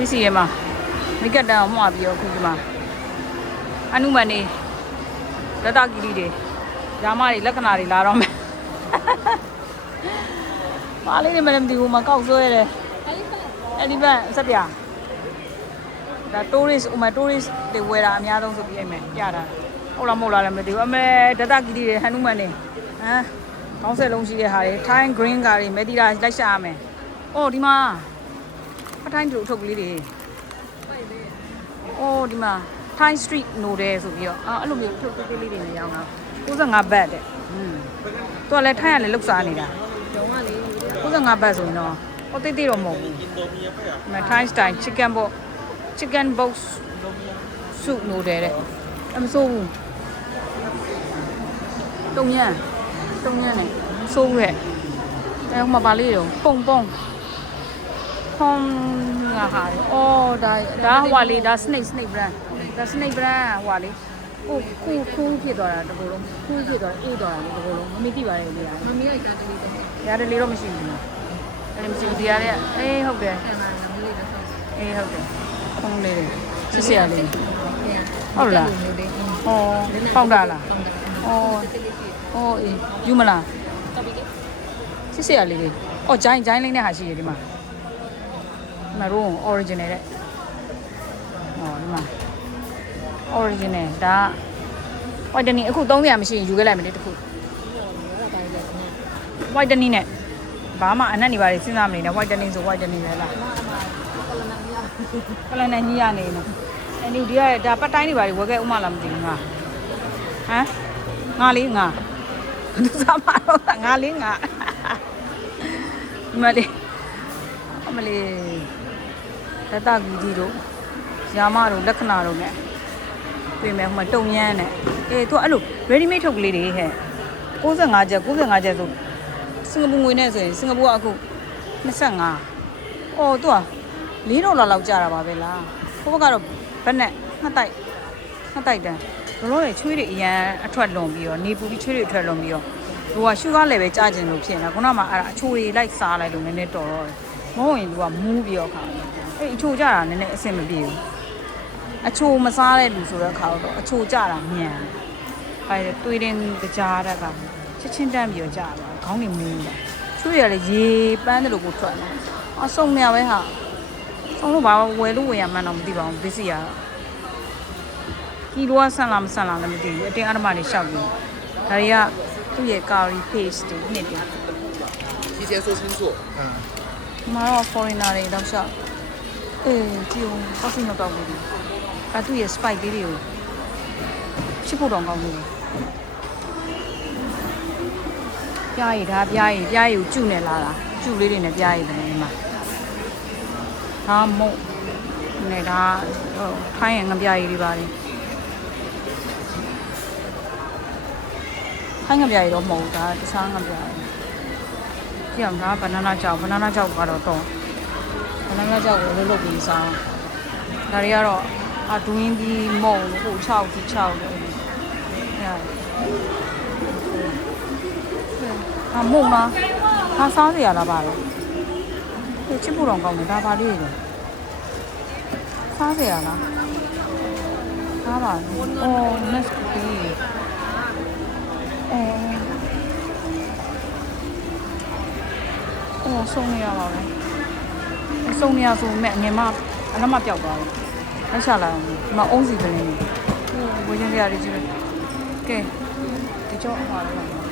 PC ရဲ့မှာမိကတ်တန်အောင်မှာပြီးတော့ခုဒီမှာအနုမန်နေဒတကီလီတွေရာမတွေလက္ခဏာတွေလာတော့မယ်ပါလေးတွေမလည်းမသိဘူးမကောက်ဆွဲတယ်အဲ့ဒီဘက်ဆက်ပြဒါ tourist ဥမာ tourist တွေဝယ်တာအများဆုံးဆိုပြီးအိမ်မယ်ပြတာဟုတ်လားမဟုတ်လားလည်းမသိဘူးအမေဒတကီလီတွေဟန်နုမန်နေဟမ်ကောင်းဆက်လုံးရှိတဲ့ဟာတွေ Thai green ကားတွေမဲတီတာလိုက်ရှာရမယ်အော်ဒီမှာပထိုင်းတို့ထုတ်ကလေးတွေအော်ဒီမှာ Thai street နိုတယ်ဆိုပြီးတော့အဲ့လိုမျိုးထုတ်ကလေးတွေနေရောင်းတာ95ဘတ်တဲ့သူကလည်းထိုင်းရလည်းလောက်စားနေတာတုံးကလေ95ဘတ်ဆိုရင်တော့ဟိုတိတ်တိတ်တော့မဟုတ်ဘူးမ Thai style chicken box soup နိုတယ်တဲ့အမစိုးဘူးတုံညံ့နဲ့စိုးဘူးရဲ့အဲဟိုမှာပါလေးတော့ပုံဖုံးငါဟာအော်ဒါဟွာလေးဒါ snake brand ဒါ snake brand ဟွာလေးခုဖြစ်သွားတာတကူလုံးခုဖြစ်သွားအေးသွားတာလေတကူလုံးမမေ့သိပါရဲ့လေမမေ့ရိုက်တာတလေးတော့ရတယ်လေတော့မရှိဘူးအဲ့ဒါမရှိဘူးဒီရတဲ့အေးဟုတ်တယ်အေးဟုတ်တယ်ဖုံးလေးစစ်စရာလေးဟုတ်လားဟောပေါက်တာလားအော်အေးယူမလားစစ်စရာလေးအော်ဂျိုင်းလေးနဲ့ဟာရှိတယ်ဒီမှာမရုံ original တဲ့ဟောဒီမှာ original ဒါ whitening အခု300မရှိရင်ယူခဲ့လိုက်မယ်လေတခု whitening နဲ့ဘာမှအနက်နေပါလေစဉ်းစားမနေနဲ့ whitening ဆို whitening ပဲလားကလန်နဲ့ညီရနေနော်အဲ့ဒီကဒါပတ်တိုင်းတွေပါလေဝယ်ခဲ့ဥမလားမသိဘူးငါဟမ်ငါလေးငါသူစားမတော့ငါလေးငါမလေးအမလေးဒတကူကြီးတို့ရာမတို့လက္ခဏာတို့ ਨੇ တွေ့မယ်ဟိုမှာတုံညမ်းနဲ့အေးသူအဲ့လို ready made ထုတ်ကလေးတွေဟဲ့65ကျပ်ဆိုစင်ကာပူငွေနဲ့ဆိုရင်စင်ကာပူကအခု25အော်သူက$4လောက်ကြာတာပါပဲလားဘိုးဘကတော့ဘက်နဲ့နှစ်တိုက်တန်းဘလို့လေချွေးတွေအရန်အထွက်လွန်ပြီးတော့နေပူပြီးချွေးတွေအထွက်လွန်ပြီးတော့ဟိုကရှူကားလည်းပဲကြာကျင်လို့ဖြစ်နေတာခုနကမှအဲ့ဒါအချိုတွေလိုက်စားလိုက်လို့နည်းနည်းတော်တော့တယ်မဟုတ်ရင်သူကမူးပြီးတော့ခါအဲ့အချိုကြတာနည်းနည်းအဆင်မပြေဘူးအချိုမစားတဲ့လူဆိုတဲ့ခါတော့အချိုကြတာမြန်အဲ့တွေးတင်ကြားတက်ကချက်ချင်းတန်းပြီးတော့ကြာတာခေါင်းနေမူးတာချွေးရလေရေပန်းတယ်လို့ကိုထွက်တယ်အဆုံနေရပဲဟာအောင်လို့ဘာဝယ်လို့ဝယ်ရမှန်းတော့မသိပါဘူးဘစ်စီရကီလိုကဆန်လားမဆန်လားလည်းမသိဘူးအတင်းအဓမ္မတွေရှောက်ပြီးဒါတွေကသူ့ရဲ့ curry paste တွေနှစ်တယ်提前说清楚မာတော့ foreigner တွေတော့ရှောက်အေးကြည့်အောင်ကောက်စီမကောက်ဘူးအဲ့သူ့ရဲ့ spike လေးတွေကိုချစ်ဖို့တော့ကောင်းလို့ပြားရည်ဒါပြားရည်ကိုကျုနေလာတာကျုလေးတွေနဲ့ပြားရည်တယ်ဒီမှာဒါမုတ်နဲ့ဒါထိုင်းရငပြားရည်တွေပါလေထိုင်းငပြားရည်တော့မဟုတ်ဒါတခြားငပြားရည်ကြည့်အောင်ဒါဘနာနာကြောက်ကတော့ဘနာနာကြောက်ကိုလှုပ်ပြီးစားဒါတွေကတော့အတွင်းပြီးမုံဟို6ဒီ6လို့အဲ့မုံလားဟာစားရလားပါတော့ဒီချစ်ဖို့တော့ကောင်းတယ်ဒါပါလေးတွေစားရလားစားပါအော် next day အော်ဆုံးနေရပါပဲဆုံးနေရဆိုမဲ့ငယ်မအနမပြောက်သွားတယ်လက်ချလာအောင်ဒီမှာအုံးစီကလေးနေဝေးချင်းကြရည်ကြီးပဲကဲဒီကြောအမှားတော့